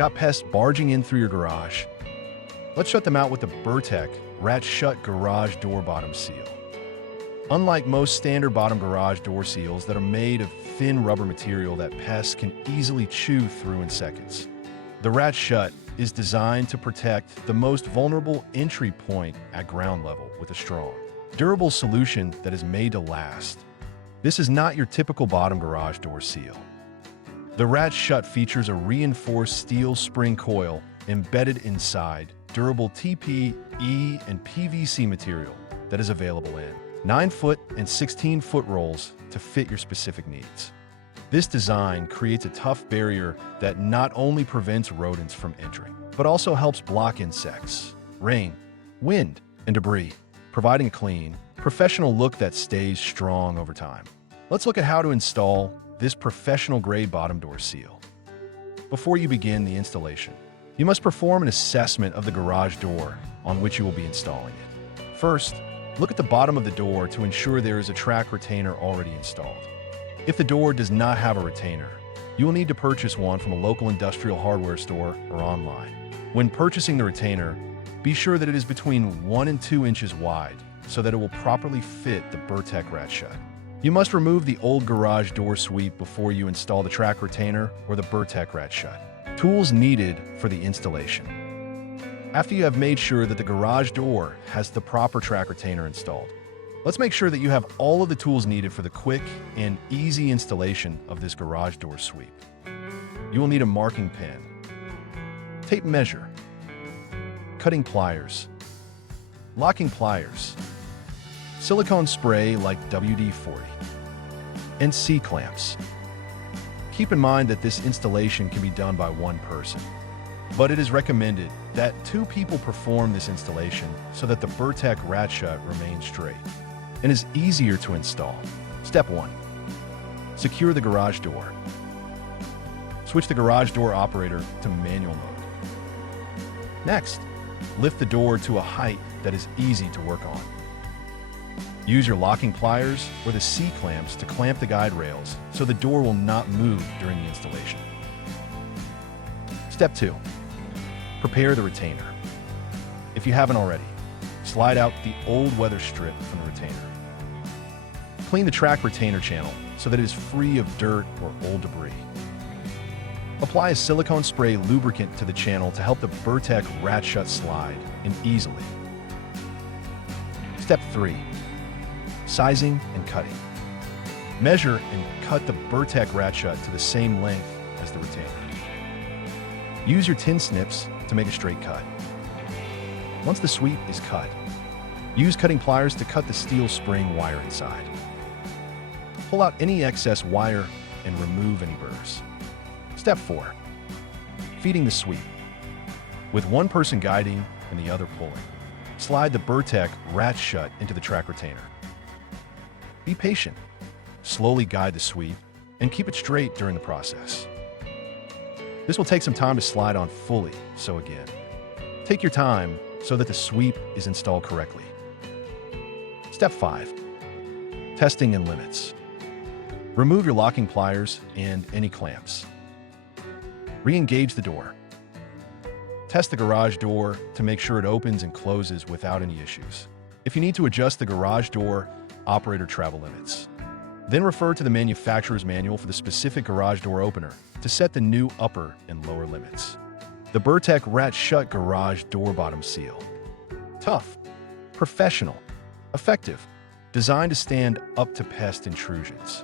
Got pests barging in through your garage? Let's shut them out with the Ratshut Garage Door Bottom Seal. Unlike most standard bottom garage door seals that are made of thin rubber material that pests can easily chew through in seconds, the Ratshut is designed to protect the most vulnerable entry point at ground level with a strong, durable solution that is made to last. This is not your typical bottom garage door seal. The Ratshut features a reinforced steel spring coil embedded inside durable TPE and PVC material that is available in 9-foot and 16-foot rolls to fit your specific needs. This design creates a tough barrier that not only prevents rodents from entering, but also helps block insects, rain, wind, and debris, providing a clean, professional look that stays strong over time. Let's look at how to install this professional-grade bottom door seal. Before you begin the installation, you must perform an assessment of the garage door on which you will be installing it. First, look at the bottom of the door to ensure there is a track retainer already installed. If the door does not have a retainer, you will need to purchase one from a local industrial hardware store or online. When purchasing the retainer, be sure that it is between 1 and 2 inches wide so that it will properly fit the Ratshut. You must remove the old garage door sweep before you install the track retainer or the Ratshut. Tools needed for the installation. After you have made sure that the garage door has the proper track retainer installed, let's make sure that you have all of the tools needed for the quick and easy installation of this garage door sweep. You will need a marking pen, tape measure, cutting pliers, locking pliers, silicone spray like WD-40, and C-clamps. Keep in mind that this installation can be done by one person, but it is recommended that 2 people perform this installation so that the Ratshut remains straight and is easier to install. Step 1. Secure the garage door. Switch the garage door operator to manual mode. Next, lift the door to a height that is easy to work on. Use your locking pliers or the C-clamps to clamp the guide rails so the door will not move during the installation. Step 2. Prepare the retainer. If you haven't already, slide out the old weather strip from the retainer. Clean the track retainer channel so that it is free of dirt or old debris. Apply a silicone spray lubricant to the channel to help the Ratshut slide in easily. Step 3. Sizing and cutting. Measure and cut the Ratshut to the same length as the retainer. Use your tin snips to make a straight cut. Once the sweep is cut, use cutting pliers to cut the steel spring wire inside. Pull out any excess wire and remove any burrs. Step 4. Feeding the sweep. With one person guiding and the other pulling, slide the Ratshut into the track retainer. Be patient. Slowly guide the sweep and keep it straight during the process. This will take some time to slide on fully, so again, take your time so that the sweep is installed correctly. Step 5. Testing and limits. Remove your locking pliers and any clamps. Re-engage the door. Test the garage door to make sure it opens and closes without any issues. If you need to adjust the garage door, operator travel limits. Then refer to the manufacturer's manual for the specific garage door opener to set the new upper and lower limits. The Ratshut Garage Door Bottom Seal. Tough, professional, effective, designed to stand up to pest intrusions.